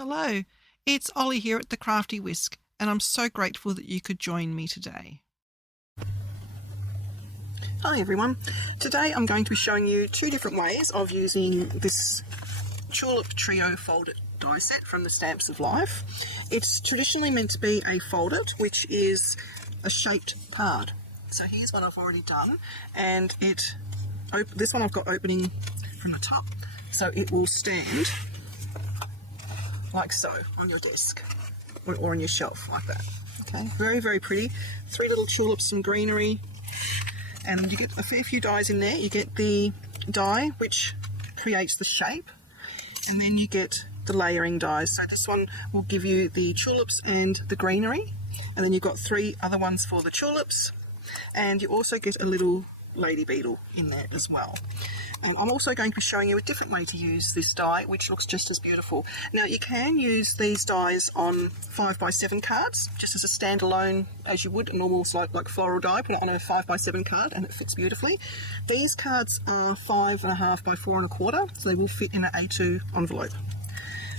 Hello, it's Ollie here at the Crafty Whisk, and I'm so grateful that you could join me today. Hi everyone. Today I'm going to be showing you two different ways of using this Tulip Trio folded die set from the Stamps of Life. It's traditionally meant to be a folded, which is a shaped card. So here's what I've already done, and this one I've got opening from the top, so it will stand like so on your desk or on your shelf like that. Okay, very, very pretty. Three little tulips, some greenery, and you get a fair few dies in there. You get the die which creates the shape, and then you get the layering dies. So this one will give you the tulips and the greenery, and then you've got three other ones for the tulips, and you also get a little lady beetle in there as well. And I'm also going to be showing you a different way to use this die, which looks just as beautiful. Now you can use these dies on 5x7 cards, just as a standalone, as you would a normal like floral die. Put it on a 5x7 card and it fits beautifully. These cards are 5.5 by 4.25, so they will fit in an A2 envelope.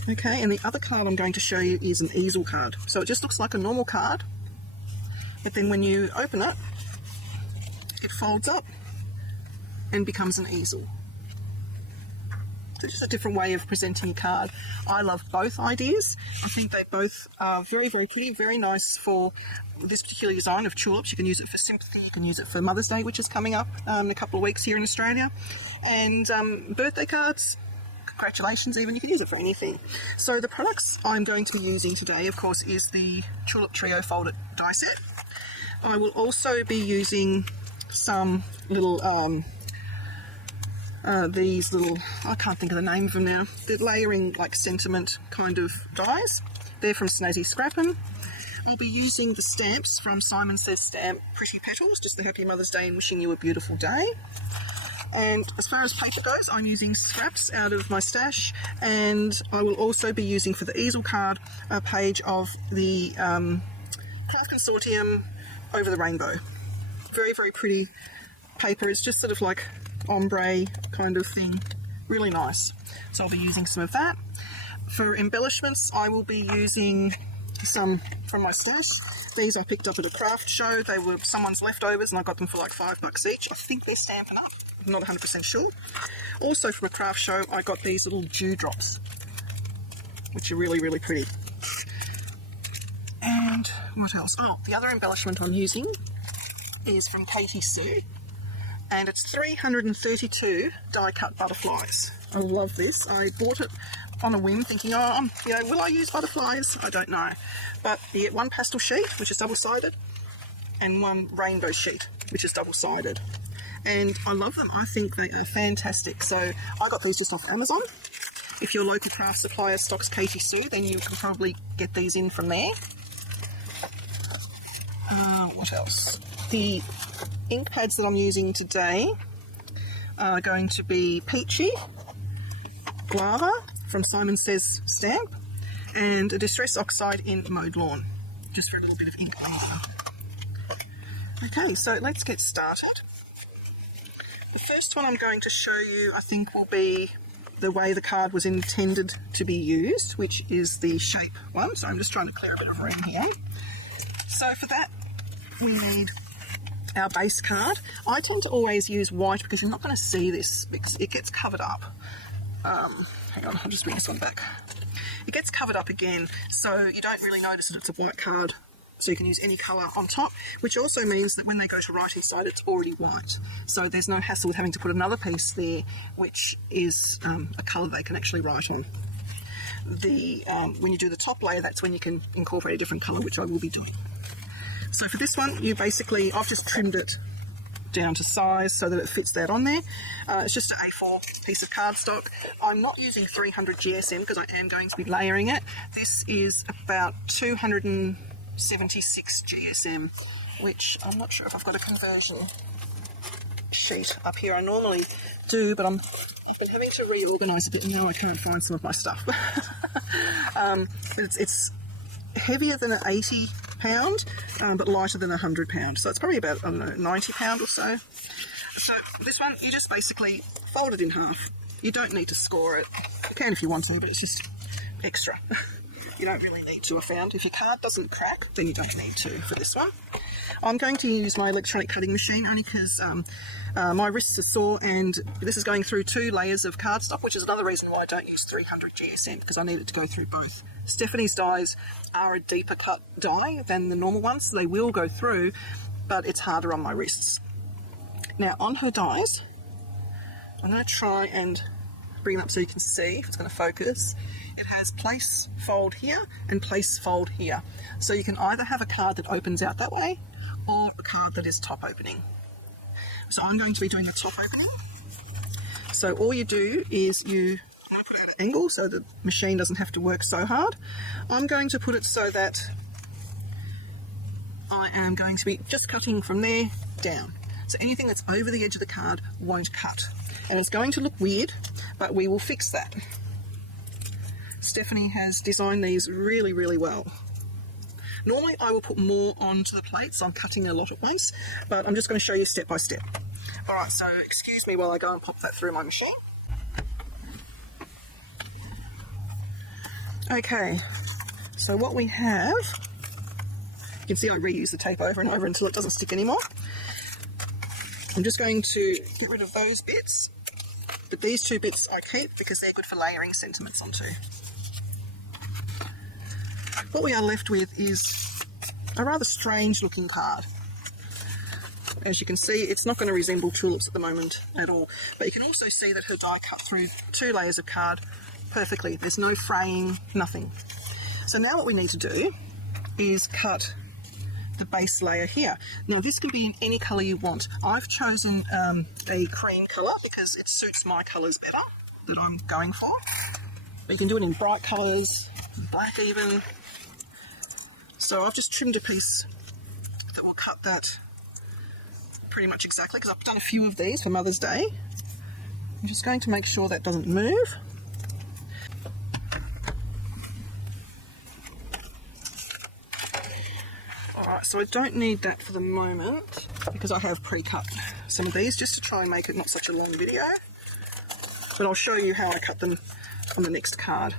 Okay, and the other card I'm going to show you is an easel card. So it just looks like a normal card, but then when you open it, it folds up and becomes an easel. So just a different way of presenting a card. I love both ideas. I think they both are very, very pretty, very nice for this particular design of tulips. You can use it for sympathy, you can use it for Mother's Day, which is coming up in a couple of weeks here in Australia. And birthday cards, congratulations even, you can use it for anything. So the products I'm going to be using today, of course, is the Tulip Trio folded die set. I will also be using some little these little, I can't think of the name of them now, they're layering like sentiment kind of dies. They're from Snazzy Scrappin'. I'll be using the stamps from Simon Says Stamp Pretty Petals, just the Happy Mother's Day and wishing you a beautiful day. And as far as paper goes, I'm using scraps out of my stash, and I will also be using for the easel card a page of the Craft Consortium Over the Rainbow. Very, very pretty paper. It's just sort of like ombre kind of thing, really nice. So I'll be using some of that. For embellishments, I will be using some from my stash. These I picked up at a craft show. They were someone's leftovers and I got them for like $5 each. I think they're Stampin' Up, I'm not 100% sure. Also from a craft show, I got these little dewdrops, which are really, really pretty. And what else? Oh, the other embellishment I'm using is from Katie Sue, and it's 332 die-cut butterflies. I love this. I bought it on a whim thinking, will I use butterflies? I don't know. But you get one pastel sheet, which is double-sided, and one rainbow sheet, which is double-sided. And I love them. I think they are fantastic. So I got these just off Amazon. If your local craft supplier stocks Katie Sue, then you can probably get these in from there. What else? The ink pads that I'm using today are going to be Peachy, Guava from Simon Says Stamp, and a Distress Oxide in Mowed Lawn, just for a little bit of ink on them. Okay, so let's get started. The first one I'm going to show you, I think, will be the way the card was intended to be used, which is the shape one. So I'm just trying to clear a bit of room here. So for that, we need our base card. I tend to always use white because you're not going to see this because it gets covered up. Hang on, I'll just bring this one back. It gets covered up again, so you don't really notice that it's a white card. So you can use any colour on top, which also means that when they go to write inside, it's already white. So there's no hassle with having to put another piece there, which is a colour they can actually write on. When you do the top layer, that's when you can incorporate a different colour, which I will be doing. So for this one, I've just trimmed it down to size so that it fits that on there. It's just an A4 piece of cardstock. I'm not using 300 GSM because I am going to be layering it. This is about 276 GSM, which I'm not sure if I've got a conversion sheet up here. I normally do, but I've been having to reorganise a bit and now I can't find some of my stuff. But it's heavier than an 80 pound, but lighter than 100 pound. So it's probably about, I don't know, 90 pound or so. So this one, you just basically fold it in half. You don't need to score it. You can if you want to, but it's just extra. You don't really need to, I found. If your card doesn't crack, then you don't need to for this one. I'm going to use my electronic cutting machine only because my wrists are sore, and this is going through 2 layers of cardstock, which is another reason why I don't use 300 GSM, because I need it to go through both. Stephanie's dies are a deeper cut die than the normal ones, so they will go through, but it's harder on my wrists. Now on her dies, I'm going to try and bring it up so you can see if it's going to focus. It has place fold here and place fold here. So you can either have a card that opens out that way or a card that is top opening. So I'm going to be doing the top opening. So all you do is I'm going to put it at an angle so the machine doesn't have to work so hard. I'm going to put it so that I am going to be just cutting from there down. So anything that's over the edge of the card won't cut. And it's going to look weird, but we will fix that. Stephanie has designed these really, really well. Normally I will put more onto the plate, so I'm cutting a lot at once, but I'm just going to show you step by step. Alright, so excuse me while I go and pop that through my machine. Okay, so what we have, you can see I reuse the tape over and over until it doesn't stick anymore. I'm just going to get rid of those bits, but these 2 bits I keep because they're good for layering sentiments onto. What we are left with is a rather strange looking card. As you can see, it's not going to resemble tulips at the moment at all, but you can also see that her die cut through 2 layers of card perfectly. There's no fraying, nothing. So now what we need to do is cut the base layer here. Now this can be in any colour you want. I've chosen a cream colour because it suits my colours better that I'm going for. But you can do it in bright colours, black even. So I've just trimmed a piece that will cut that pretty much exactly, because I've done a few of these for Mother's Day. I'm just going to make sure that doesn't move. Alright, so I don't need that for the moment because I have pre-cut some of these just to try and make it not such a long video. But I'll show you how I cut them on the next card.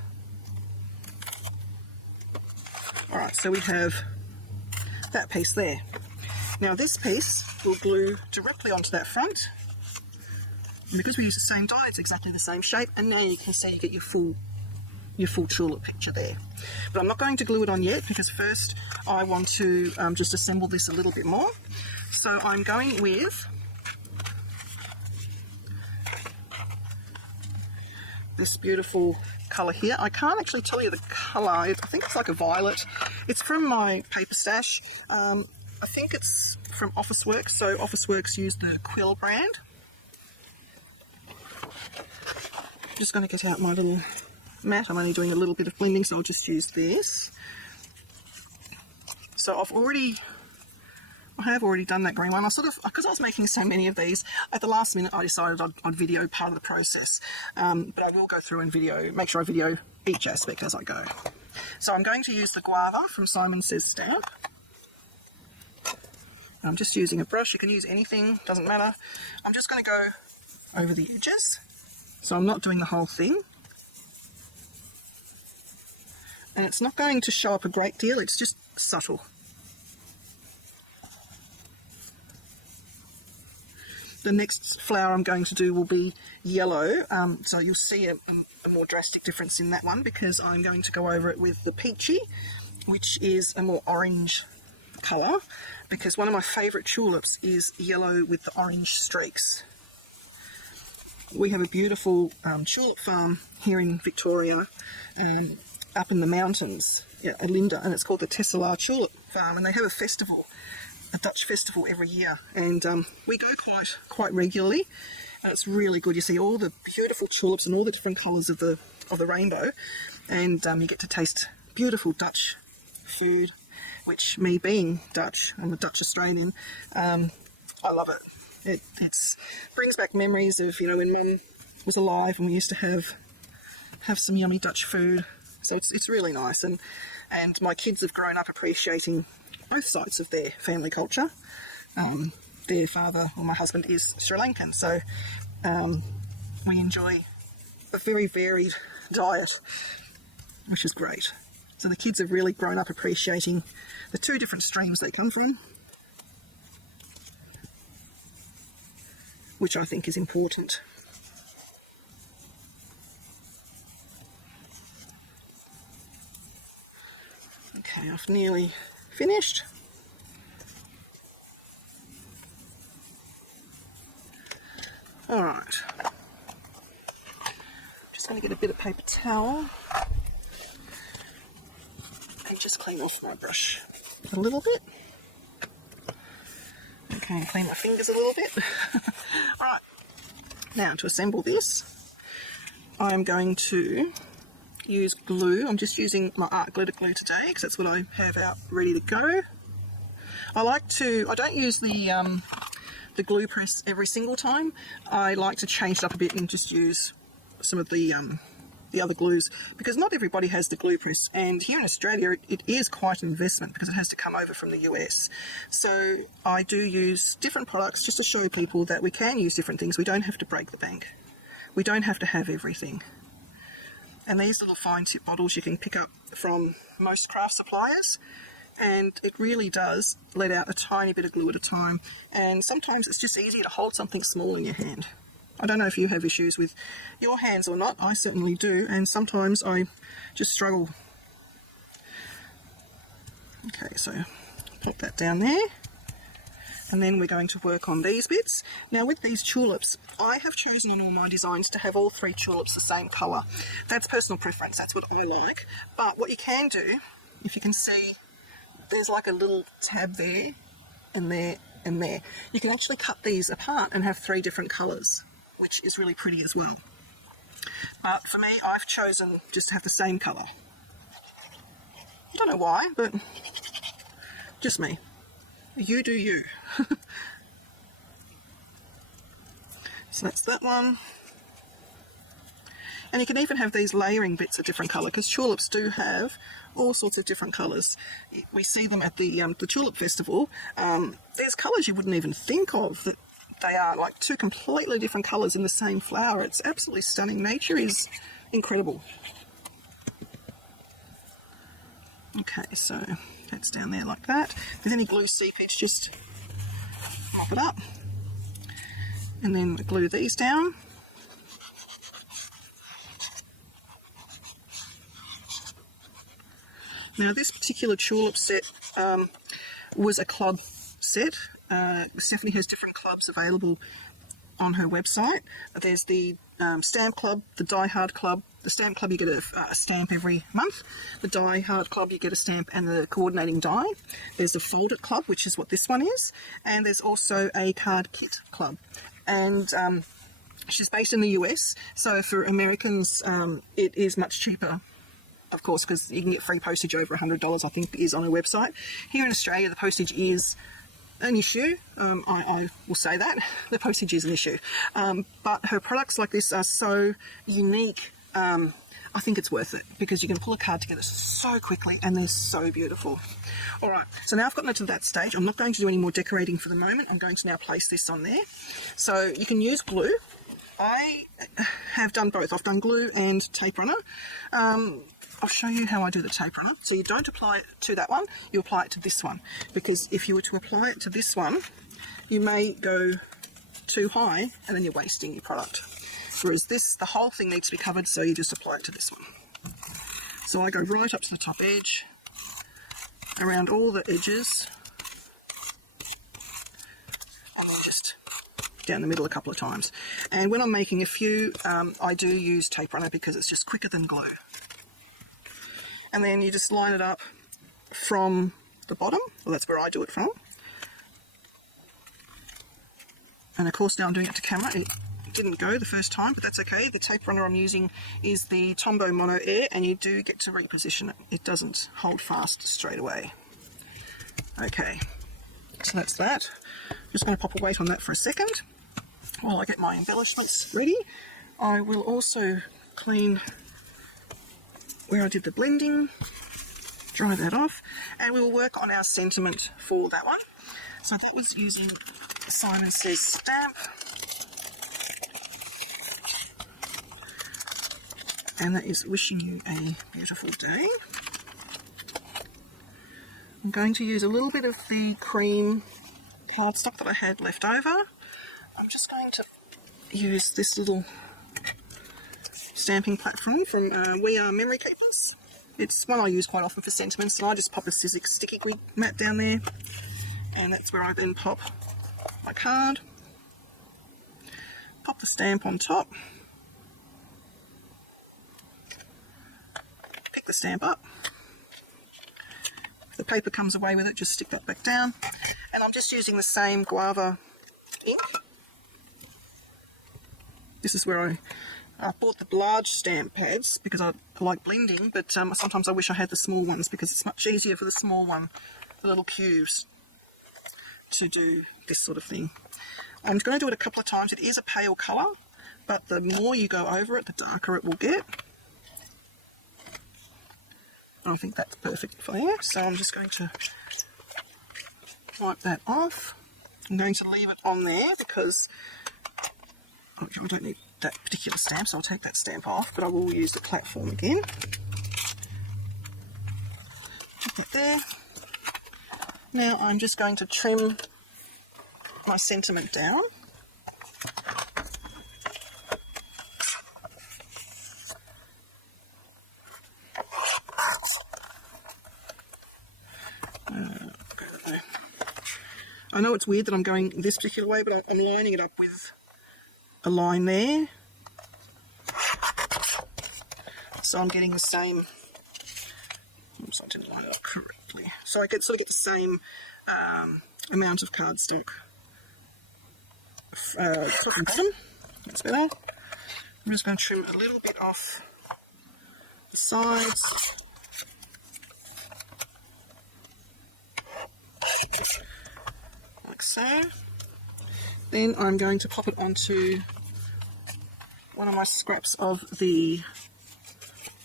Alright, so we have that piece there. Now this piece will glue directly onto that front. And because we use the same die, it's exactly the same shape, and now you can see you get your full tulip picture there. But I'm not going to glue it on yet because first I want to just assemble this a little bit more. So I'm going with this beautiful colour here. I can't actually tell you the colour. I think it's like a violet. It's from my paper stash. I think it's from Officeworks. So Officeworks use the Quill brand. I'm just going to get out my little mat. I'm only doing a little bit of blending, so I'll just use this. So I have already done that green one. Because I was making so many of these, at the last minute I decided I'd video part of the process. But I will go through and make sure I video each aspect as I go. So I'm going to use the Guava from Simon Says Stamp. I'm just using a brush. You can use anything, doesn't matter. I'm just going to go over the edges. So I'm not doing the whole thing. And it's not going to show up a great deal, it's just subtle. The next flower I'm going to do will be yellow, so you'll see a more drastic difference in that one because I'm going to go over it with the Peachy, which is a more orange colour, because one of my favourite tulips is yellow with the orange streaks. We have a beautiful tulip farm here in Victoria, up in the mountains, Alinda, and it's called the Tesselaar Tulip Farm, and they have a festival, a Dutch festival every year, and we go quite regularly, and it's really good. You see all the beautiful tulips and all the different colours of the rainbow, and you get to taste beautiful Dutch food, which, me being Dutch, I'm a Dutch Australian, I love it. It brings back memories of, when Mum was alive and we used to have some yummy Dutch food. So it's really nice, and my kids have grown up appreciating both sides of their family culture. Their father, or my husband, is Sri Lankan, so we enjoy a very varied diet. which is great. So the kids have really grown up appreciating the two different streams they come from, which I think is important. Okay, I've nearly finished. All right, just going to get a bit of paper towel and just clean off my brush a little bit. Okay, clean my fingers a little bit. Right, now to assemble this, I'm going to use glue. I'm just using my art glitter glue today because that's what I have out ready to go. I don't use the glue press every single time. I like to change it up a bit and just use some of the other glues, because not everybody has the glue press, and here in Australia it is quite an investment because it has to come over from the US. So I do use different products just to show people that we can use different things. We don't have to break the bank. We don't have to have everything. And these little fine tip bottles you can pick up from most craft suppliers, and it really does let out a tiny bit of glue at a time, and sometimes it's just easier to hold something small in your hand. I don't know if you have issues with your hands or not. I certainly do, and sometimes I just struggle. Okay, so pop that down there, and then we're going to work on these bits. Now with these tulips, I have chosen on all my designs to have all 3 tulips the same colour. That's personal preference, that's what I like. But what you can do, if you can see, there's like a little tab there, and there, and there. You can actually cut these apart and have 3 different colours, which is really pretty as well. But for me, I've chosen just to have the same colour. I don't know why, but just me. You do you. So that's that one. And you can even have these layering bits a different colour, because tulips do have all sorts of different colours. We see them at the Tulip Festival. There's colours you wouldn't even think of, that they are like 2 completely different colours in the same flower. It's absolutely stunning. Nature is incredible. Okay, so that's down there like that. If there's any glue seepage, just mop it up. And then glue these down. Now this particular tulip set was a club set. Stephanie has different clubs available on her website. There's the Stamp Club, the Die Hard Club. The Stamp Club, you get a stamp every month. The Die Hard Club, you get a stamp and the coordinating die. There's the Fold It Club, which is what this one is. And there's also a Card Kit Club. And she's based in the US, so for Americans it is much cheaper, of course, because you can get free postage over $100, I think is on her website. Here in Australia, the postage is an issue. I will say that. The postage is an issue. But her products like this are so unique. I think it's worth it, because you can pull a card together so quickly and they're so beautiful. All right, so now I've gotten to that stage. I'm not going to do any more decorating for the moment. I'm going to now place this on there. So you can use glue. I have done both. I've done glue and tape runner. I'll show you how I do the tape runner. So you don't apply it to that one, you apply it to this one. Because if you were to apply it to this one, you may go too high and then you're wasting your product. Whereas this, the whole thing needs to be covered, so you just apply it to this one. So I go right up to the top edge, around all the edges, and then just down the middle a couple of times. And when I'm making a few, I do use tape runner because it's just quicker than glue. And then you just line it up from the bottom. Well, that's where I do it from. And of course now I'm doing it to camera. It didn't go the first time, but that's okay. The tape runner I'm using is the Tombow Mono Air, and you do get to reposition it. It doesn't hold fast straight away. Okay, so that's that. I'm just going to pop a weight on that for a second while I get my embellishments ready. I will also clean where I did the blending, dry that off, and we will work on our sentiment for that one. So that was using Simon Says stamp. and that is wishing you a beautiful day. I'm going to use a little bit of the cream cardstock that I had left over. I'm just going to use this little stamping platform from We Are Memory Keepers. It's one I use quite often for sentiments, and I just pop a Sizzix sticky glue mat down there, and that's where I then pop my card, pop the stamp on top, pick the stamp up. If the paper comes away with it, just stick that back down. And I'm just using the same guava ink. This is where I bought the large stamp pads because I like blending, but sometimes I wish I had the small ones because it's much easier for the small one, the little cubes, to do this sort of thing. I'm going to do it a couple of times. It is a pale colour, but the more you go over it, the darker it will get. I think that's perfect for you, so I'm just going to wipe that off. I'm going to leave it on there because I don't need that particular stamp, so I'll take that stamp off, but I will use the platform again. Put that there. Now I'm just going to trim my sentiment down. I know it's weird that I'm going this particular way, but I'm lining it up with a line there, so I'm getting the same. Oops, I didn't line it up correctly. So I sort of get the same amount of cardstock. Top and bottom. That's better. I'm just going to trim a little bit off the sides. Like so. Then I'm going to pop it onto one of my scraps of the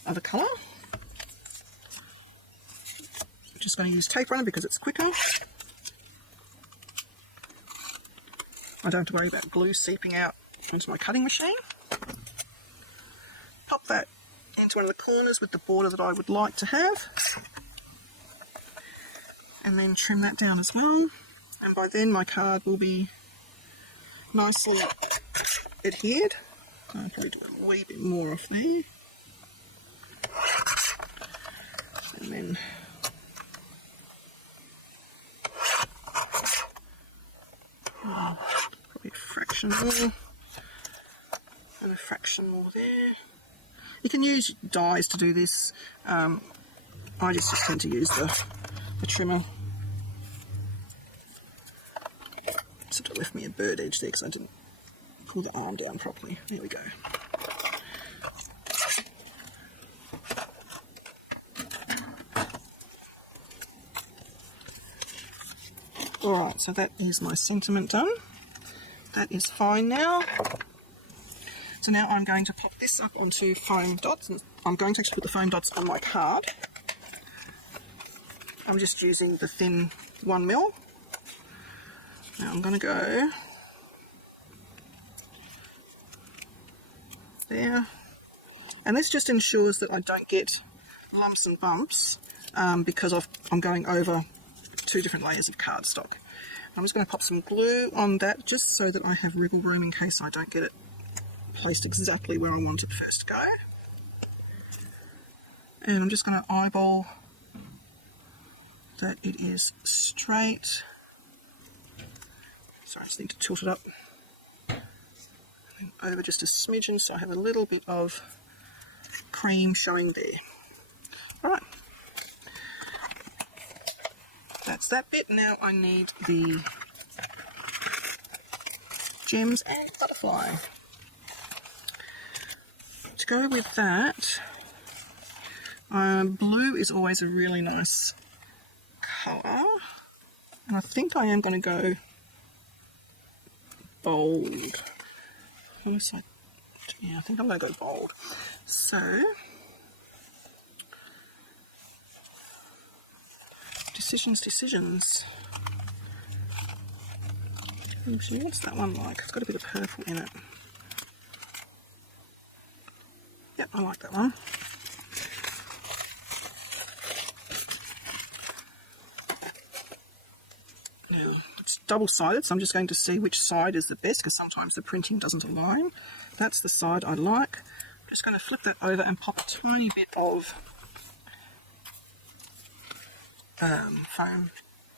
other colour. I'm just going to use tape runner because it's quicker. I don't have to worry about glue seeping out onto my cutting machine. Pop that into one of the corners with the border that I would like to have. And then trim that down as well. And by then my card will be nicely adhered. I'll probably do a wee bit more off there. And then probably a fraction more. And a fraction more there. You can use dies to do this. I just tend to use the trimmer. Sort of left me a bird edge there because I didn't pull the arm down properly. There we go. Alright, so that is my sentiment done. That is fine now. So now I'm going to pop this up onto foam dots, and I'm going to actually put the foam dots on my card. I'm just using the thin 1mm. Now I'm going to go there, and this just ensures that I don't get lumps and bumps because I'm going over 2 different layers of cardstock. I'm just going to pop some glue on that just so that I have wriggle room in case I don't get it placed exactly where I want it first to go. And I'm just going to eyeball that it is straight. Sorry, I just need to tilt it up. And then over just a smidgen so I have a little bit of cream showing there. Alright. That's that bit. Now I need the gems and butterfly. To go with that, blue is always a really nice colour, and I think I am going to go bold. Yeah, I think I'm going to go bold. So, decisions. Actually, what's that one like? It's got a bit of purple in it. Yep. I like that one. Now, it's double-sided, so I'm just going to see which side is the best, because sometimes the printing doesn't align. That's the side I like. I'm just going to flip that over and pop a tiny bit of foam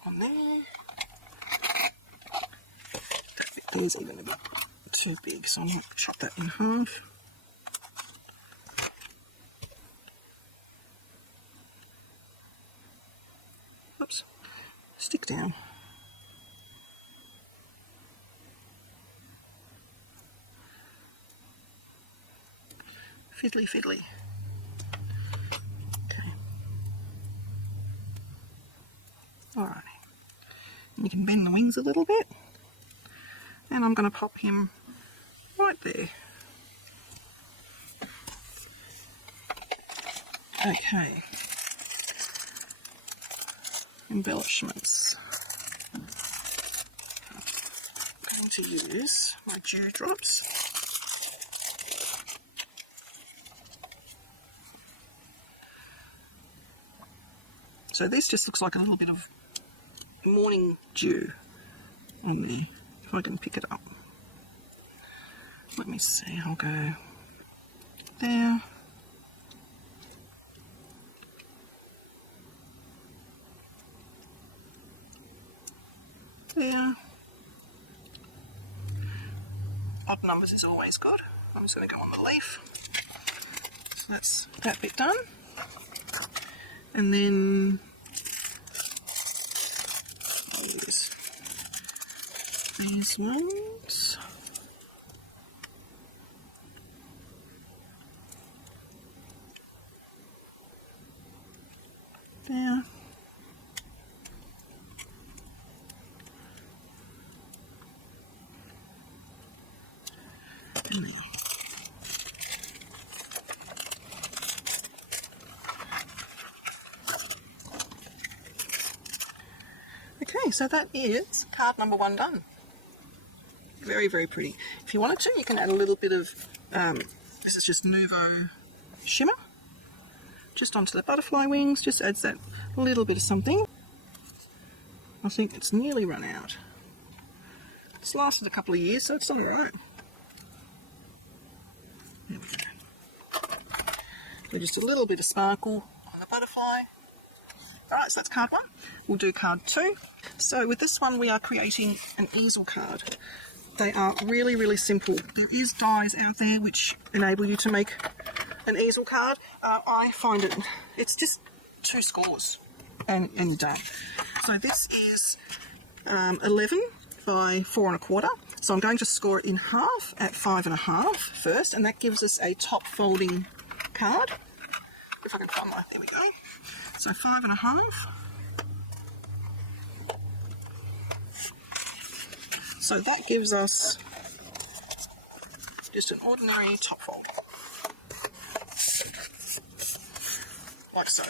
on there. That bit there is even a bit too big, so I might chop that in half. Oops, stick down. Fiddly fiddly. Okay. Alrighty. And you can bend the wings a little bit. And I'm going to pop him right there. Okay. Embellishments. I'm going to use my dewdrops. So this just looks like a little bit of morning dew on there, if I can pick it up. Let me see, I'll go there. There. Odd numbers is always good. I'm just going to go on the leaf. So that's that bit done. And then these ones. There. And there. Okay, so that is card number 1 done. Very, very pretty. If you wanted to, you can add a little bit of, this is just Nuvo shimmer, just onto the butterfly wings, just adds that little bit of something. I think it's nearly run out. It's lasted a couple of years, so it's done alright. There we go. So just a little bit of sparkle on the butterfly. Alright, so that's card 1. We'll do card 2. So with this one we are creating an easel card. They are really, really simple. There is dies out there which enable you to make an easel card. I find it's just 2 scores and you're done. So this is 11 by 4 1/4. So I'm going to score it in half at 5 1/2 first, and that gives us a top folding card. If I can find my, there we go. So 5 1/2. So that gives us just an ordinary top fold, like so.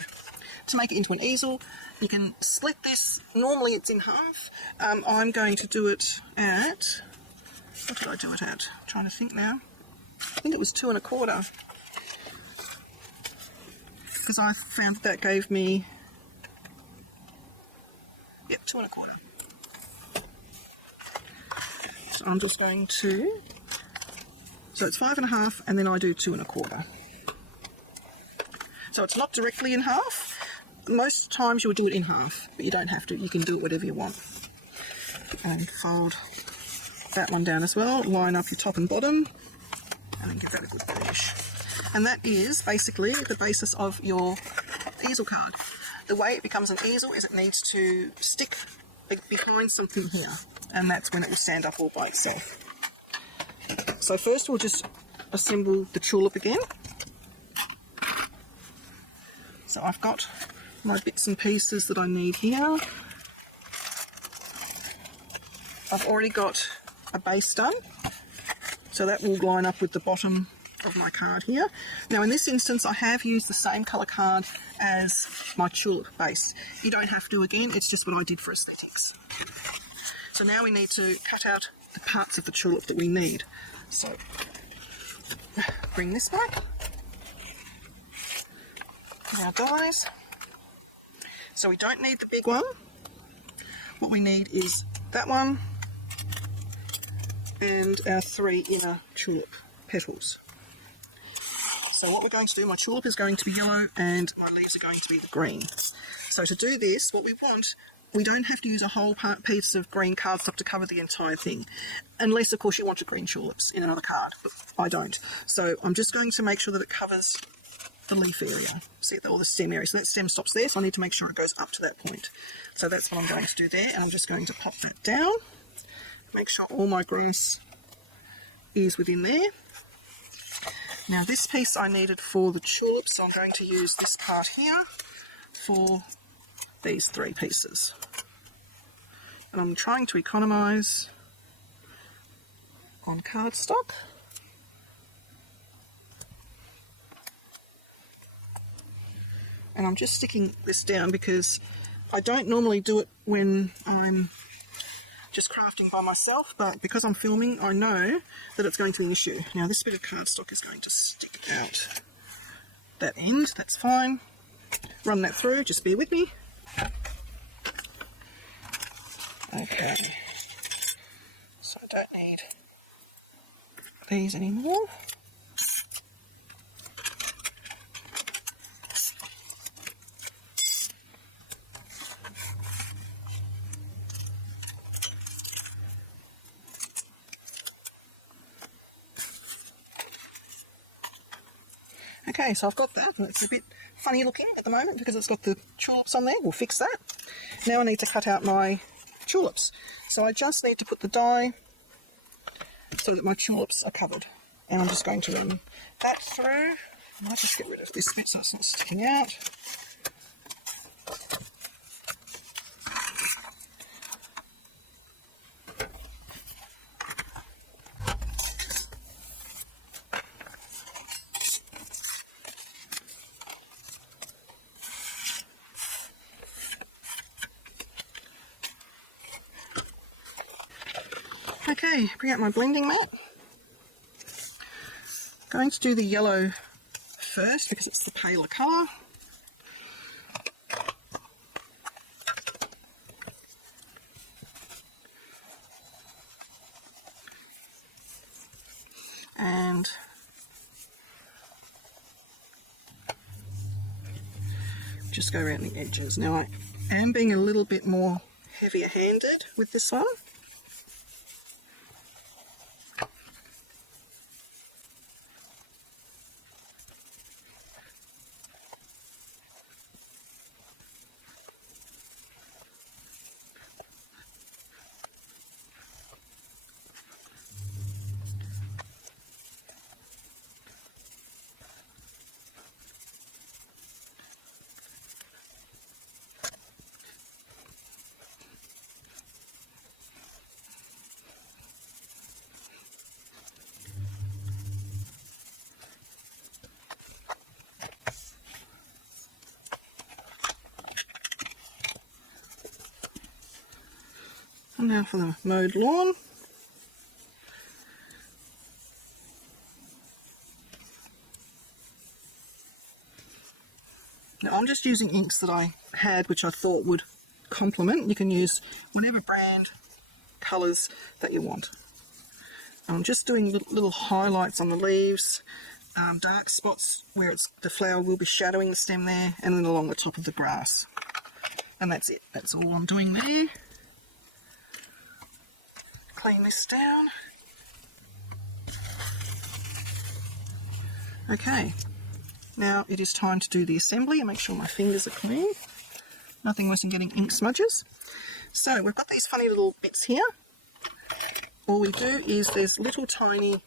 To make it into an easel, you can split this. Normally it's in half. I'm going to do it at, what did I do it at? I'm trying to think now. I think it was 2 1/4. Because I found that gave me, yep, 2 1/4. So I'm just going to, so it's 5 1/2, and then I do 2 1/4. So it's not directly in half. Most times you would do it in half, but you don't have to. You can do it whatever you want. And fold that one down as well. Line up your top and bottom, and then give that a good finish. And that is basically the basis of your easel card. The way it becomes an easel is it needs to stick behind something here, and that's when it will stand up all by itself. So first we'll just assemble the tulip again. So I've got my bits and pieces that I need here. I've already got a base done, so that will line up with the bottom of my card here. Now in this instance I have used the same colour card as my tulip base. You don't have to again, it's just what I did for aesthetics. So now we need to cut out the parts of the tulip that we need. So bring this back. our dies. So we don't need the big one. What we need is that one and our 3 inner tulip petals. So what we're going to do, my tulip is going to be yellow and my leaves are going to be the green. So to do this, what we want, we don't have to use a whole piece of green cardstock to cover the entire thing. Unless, of course, you want your green tulips in another card, but I don't. So I'm just going to make sure that it covers the leaf area, see, or the stem area. So that stem stops there, so I need to make sure it goes up to that point. So that's what I'm going to do there, and I'm just going to pop that down. Make sure all my grass is within there. Now this piece I needed for the tulips, so I'm going to use this part here for these 3 pieces. And I'm trying to economise on cardstock. And I'm just sticking this down because I don't normally do it when I'm just crafting by myself, but because I'm filming, I know that it's going to be an issue. Now this bit of cardstock is going to stick out that end, that's fine. Run that through, just bear with me. Okay, so I don't need these anymore. Okay, so I've got that, and it's a bit funny looking at the moment because it's got the tulips on there. We'll fix that. Now I need to cut out my tulips. So I just need to put the die so that my tulips are covered. And I'm just going to run that through. I might just get rid of this bit so it's not sticking out. Okay, bring out my blending mat. Going to do the yellow first because it's the paler colour. And just go around the edges. Now I am being a little bit more heavier handed with this one. And now for the mowed lawn. Now I'm just using inks that I had which I thought would complement. You can use whatever brand colours that you want. I'm just doing little highlights on the leaves, dark spots where the flower will be shadowing the stem there, and then along the top of the grass. And that's it. That's all I'm doing there. Clean this down. Okay, now it is time to do the assembly and make sure my fingers are clean. Nothing worse than getting ink smudges. So we've got these funny little bits here. All we do is there's little tiny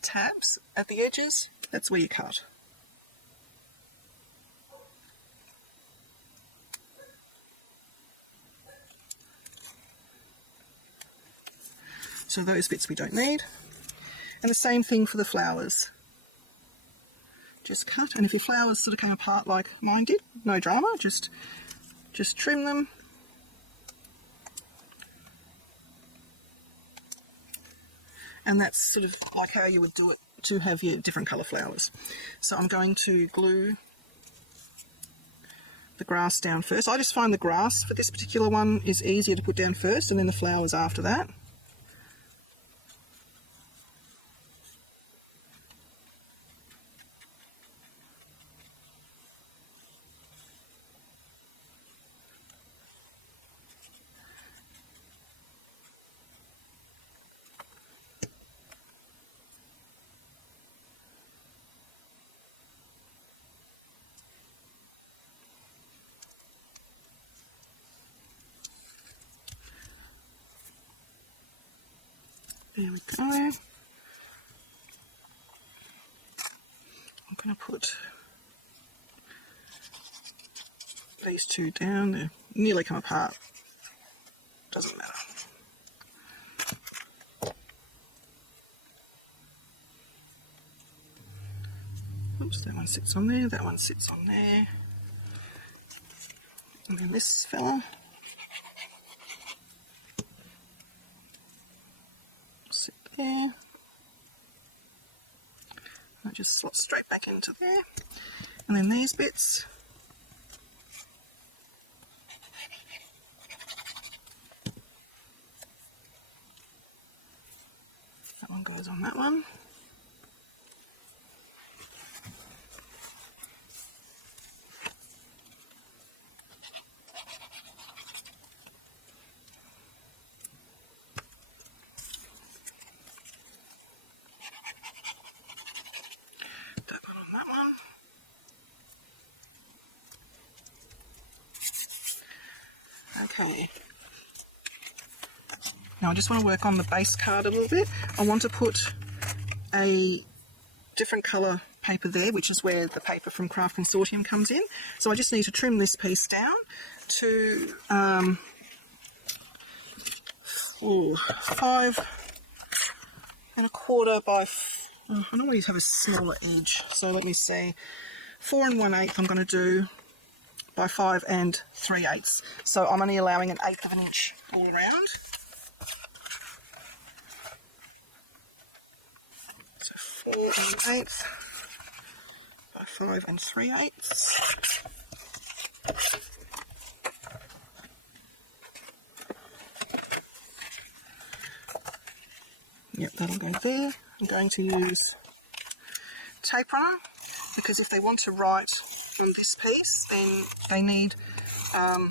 tabs at the edges. That's where you cut. So those bits we don't need. And the same thing for the flowers. Just cut, and if your flowers sort of came apart like mine did, no drama, just trim them. And that's sort of like how you would do it to have your different colour flowers. So I'm going to glue the grass down first. I just find the grass for this particular one is easier to put down first and then the flowers after that. There we go. I'm going to put these two down. They're nearly come apart. Doesn't matter. Oops, that one sits on there, that one sits on there. And then this fella. Sit there. That just slots straight back into there. And then these bits. That one goes on that one. That one on that one. Okay. Now I just want to work on the base card a little bit. I want to put a different colour paper there, which is where the paper from Craft Consortium comes in. So I just need to trim this piece down to 5 1/4 by, I normally have a smaller edge, so let me see, 4 1/8 I'm going to do by 5 3/8. So I'm only allowing 1/8 of an inch all around. So 4 1/8 by 5 3/8. Yep, that'll go there. I'm going to use tape runner because if they want to write on this piece, then they need a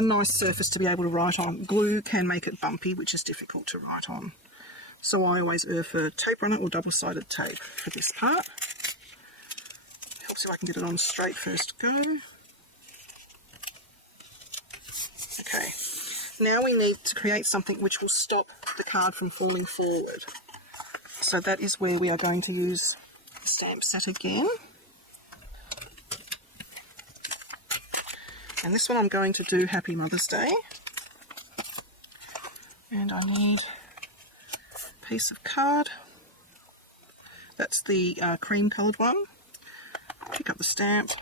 nice surface to be able to write on. Glue can make it bumpy, which is difficult to write on. So I always err for tape runner or double-sided tape for this part. Helps if I can get it on straight first go. Okay, now we need to create something which will stop the card from falling forward. So that is where we are going to use the stamp set again. And this one I'm going to do Happy Mother's Day. And I need a piece of card. That's the cream coloured one. Pick up the stamp.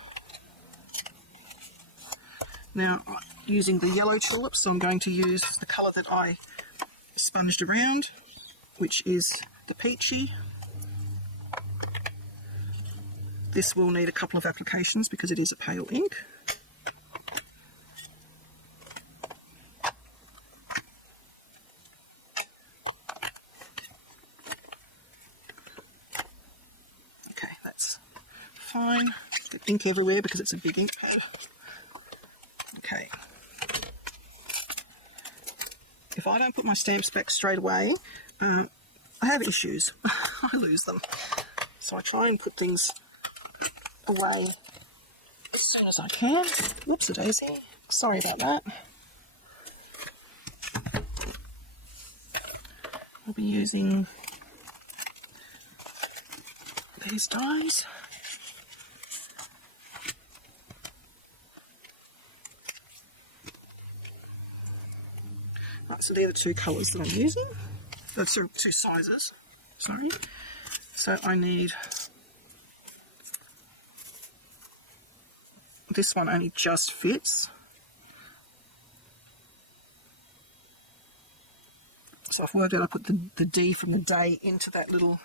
Now, using the yellow tulip, so I'm going to use the colour that I sponged around, which is the peachy. This will need a couple of applications because it is a pale ink. Okay, that's fine. Get ink everywhere because it's a big ink pad. Okay. If I don't put my stamps back straight away, I have issues. I lose them. So I try and put things away as soon as I can. Whoops-a-daisy. Sorry about that. I'll be using these dies. Right, so they're the two colours that I'm using. That's two sizes, sorry. So I need, this one only just fits. So I've worked out I put the D from the day into that little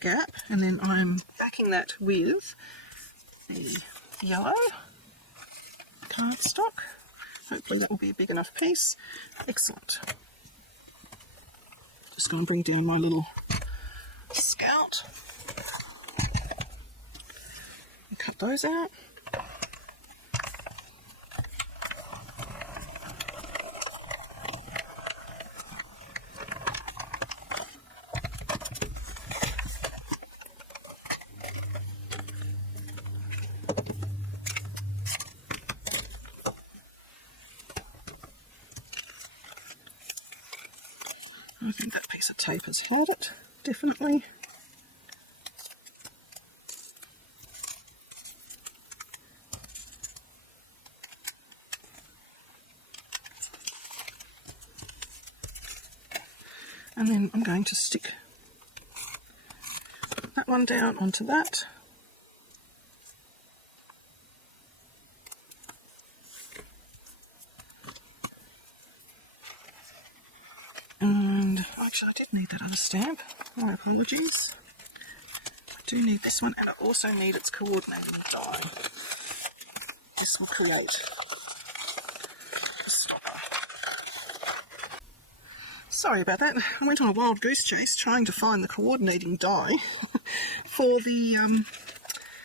gap, and then I'm backing that with the yellow cardstock. Hopefully that will be a big enough piece. Excellent. Just going to bring down my little Scout and cut those out. I think that piece of tape has held it, definitely. And then I'm going to stick that one down onto that. And actually I did need that other stamp, my apologies. I do need this one, and I also need its coordinating die. This will create the stopper. Sorry about that, I went on a wild goose chase trying to find the coordinating die for the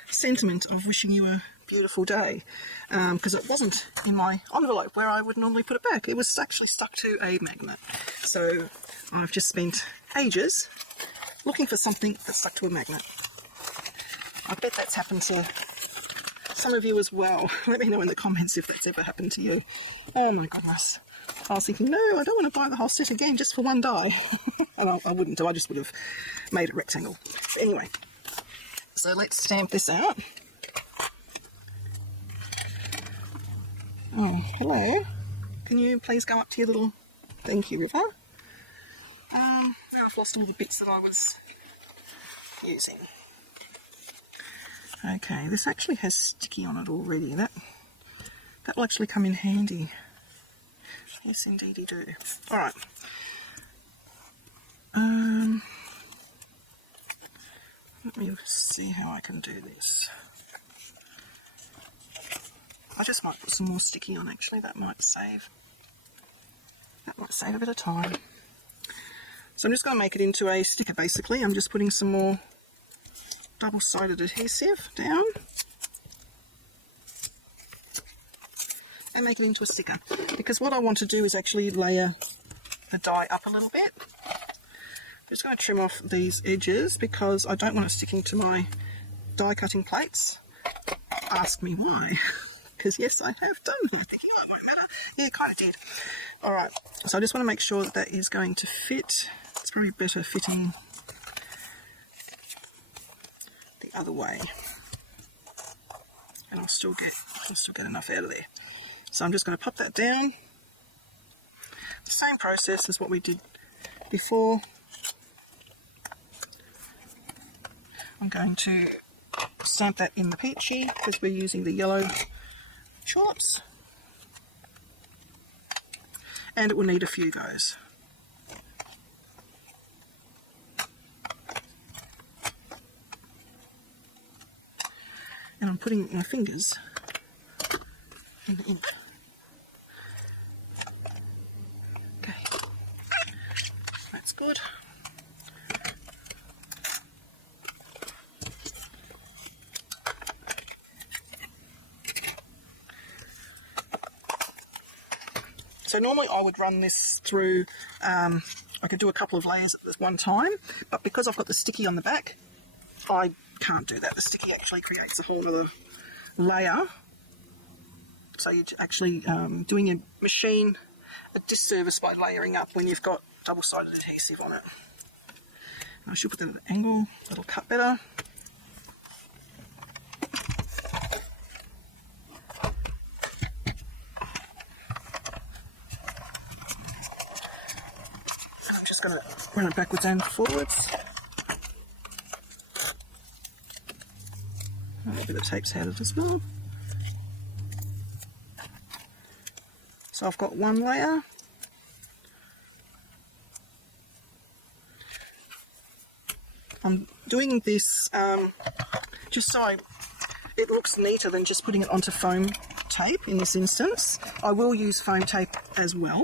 sentiment of wishing you a beautiful day, because it wasn't in my envelope where I would normally put it back. It was actually stuck to a magnet. So I've just spent ages looking for something that's stuck to a magnet. I bet that's happened to some of you as well. Let me know in the comments if that's ever happened to you. Oh my goodness. I was thinking, no, I don't want to buy the whole set again just for one die. And I wouldn't do, I just would have made a rectangle. But anyway, so let's stamp this out. Oh, hello. Can you please go up to your little... Thank you, River. Now I've lost all the bits that I was using. Okay, this actually has sticky on it already. That will actually come in handy. Yes, indeedy do. Alright. Let me see how I can do this. I just might put some more sticky on actually, that might save a bit of time. So I'm just going to make it into a sticker basically. I'm just putting some more double-sided adhesive down and make it into a sticker, because what I want to do is actually layer the die up a little bit. I'm just going to trim off these edges because I don't want it sticking to my die cutting plates. Ask me why. Because yes, I have done. I'm thinking, oh, it won't matter. Yeah, it kind of did. Alright, so I just want to make sure that that is going to fit. It's probably better fitting the other way. And I'll still get enough out of there. So I'm just going to pop that down. The same process as what we did before. I'm going to stamp that in the peachy because we're using the yellow tulips, and it will need a few goes. And I'm putting my fingers in the ink. Okay, that's good. So normally I would run this through, I could do a couple of layers at one time, but because I've got the sticky on the back, I can't do that. The sticky actually creates a whole other layer. So you're actually doing your machine a disservice by layering up when you've got double-sided adhesive on it. I should put that at an angle, that'll cut better. Going to run it backwards and forwards. A bit of tape's out as well. So I've got one layer. I'm doing this just so it looks neater than just putting it onto foam tape in this instance. I will use foam tape as well,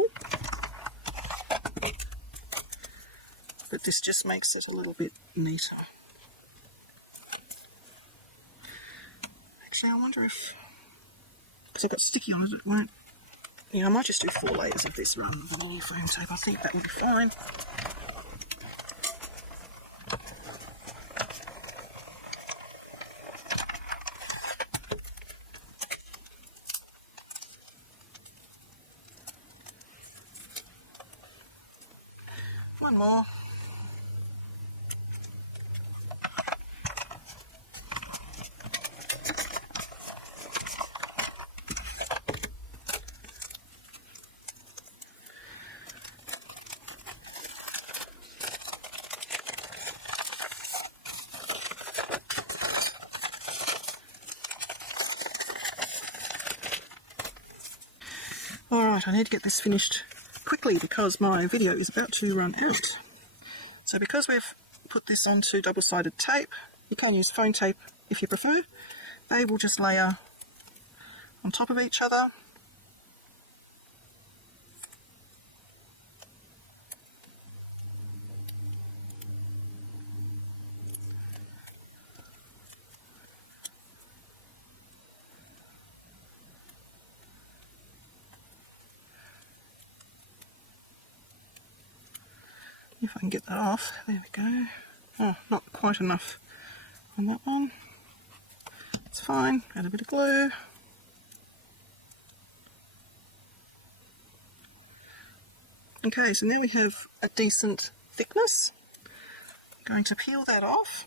but this just makes it a little bit neater. Actually, I wonder if, because I've got sticky on it, it won't. Yeah, I might just do 4 layers of this rather than any foam tape. I think that would be fine. One more. Alright, I need to get this finished quickly because my video is about to run out. So because we've put this onto double-sided tape, you can use foam tape if you prefer. They will just layer on top of each other. If I can get that off, there we go. Oh, not quite enough on that one. It's fine, add a bit of glue. Okay, so now we have a decent thickness. I'm going to peel that off.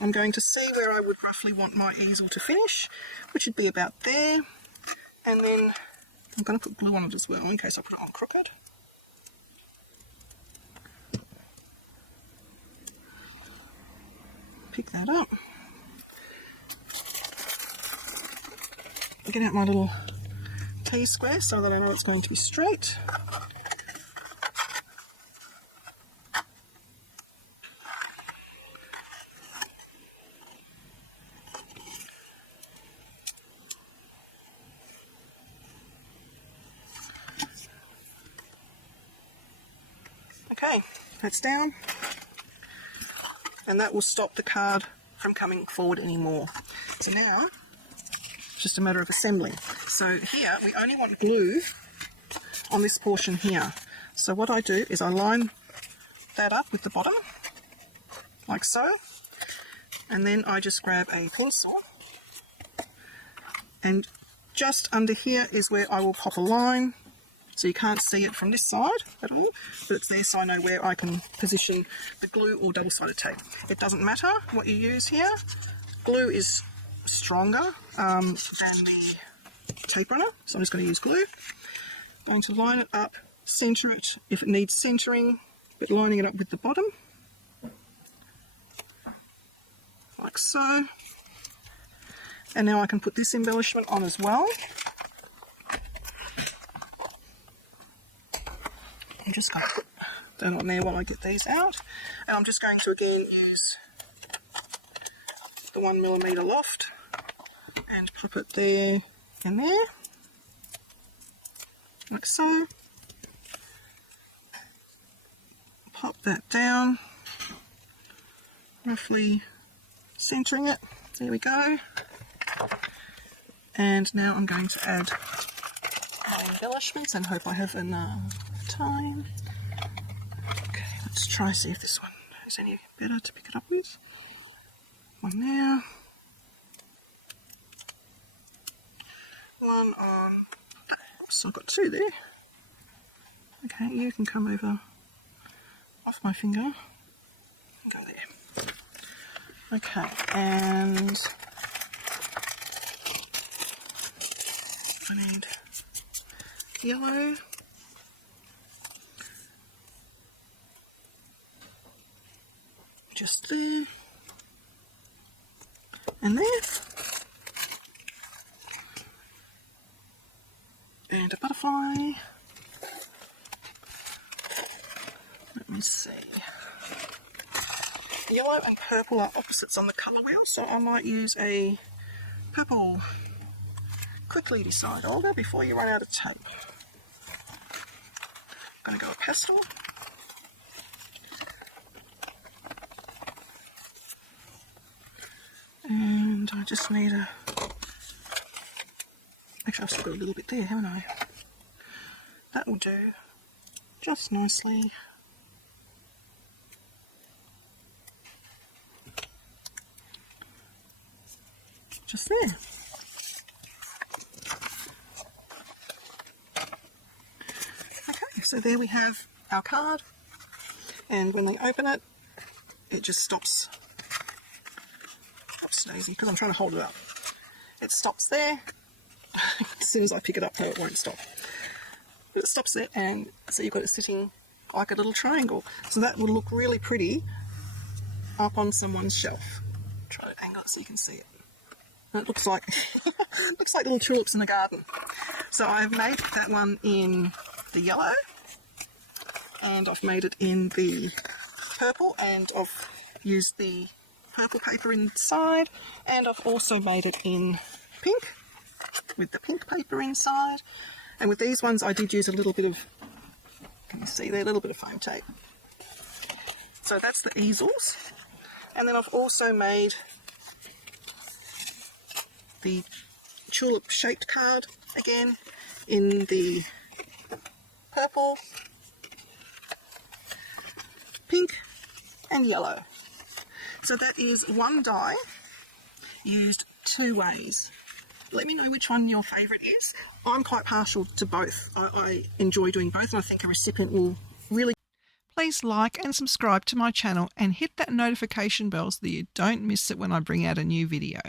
I'm going to see where I would roughly want my easel to finish, which would be about there. And then I'm going to put glue on it as well in case I put it on crooked. Pick that up. Get out my little T-square so that I know it's going to be straight. Okay, that's down. And that will stop the card from coming forward anymore. So now, it's just a matter of assembling. So here, we only want glue on this portion here. So what I do is I line that up with the bottom, like so, and then I just grab a pencil, and just under here is where I will pop a line. So you can't see it from this side at all, but it's there so I know where I can position the glue or double-sided tape. It doesn't matter what you use here. Glue is stronger than the tape runner, so I'm just going to use glue. Going to line it up, centre it if it needs centering, but lining it up with the bottom, like so. And now I can put this embellishment on as well. I'm just going to put that on there while I get these out. And I'm just going to again use the 1mm loft and put it there and there, like so. Pop that down, roughly centering it. There we go. And now I'm going to add my embellishments and hope I have enough time. Okay, let's try see if this one is any better to pick it up with. One there. One on, so I've got two there. Okay, you can come over off my finger and go there. Okay, and I need yellow. Just there. And there. And a butterfly. Let me see. Yellow and purple are opposites on the colour wheel, so I might use a purple. Quickly decide, Olga, before you run out of tape. I'm going to go a pastel. And I just need a... Actually, I've still got a little bit there, haven't I? That will do just nicely. Just there. Okay, so there we have our card, and when they open it, it just stops. Oops, Daisy, because I'm trying to hold it up. It stops there. As soon as I pick it up, though, it won't stop. It stops there, and so you've got it sitting like a little triangle. So that will look really pretty up on someone's shelf. Try to angle it so you can see it. And it looks like looks like little tulips in the garden. So I've made that one in the yellow, and I've made it in the purple, and I've used the purple paper inside, and I've also made it in pink with the pink paper inside. And with these ones I did use a little bit of, can you see there, a little bit of foam tape. So that's the easels. And then I've also made the tulip shaped card again in the purple, pink and yellow. So that is one die used two ways. Let me know which one your favourite is. I'm quite partial to both. I enjoy doing both, and I think a recipient will really... Please like and subscribe to my channel and hit that notification bell so that you don't miss it when I bring out a new video.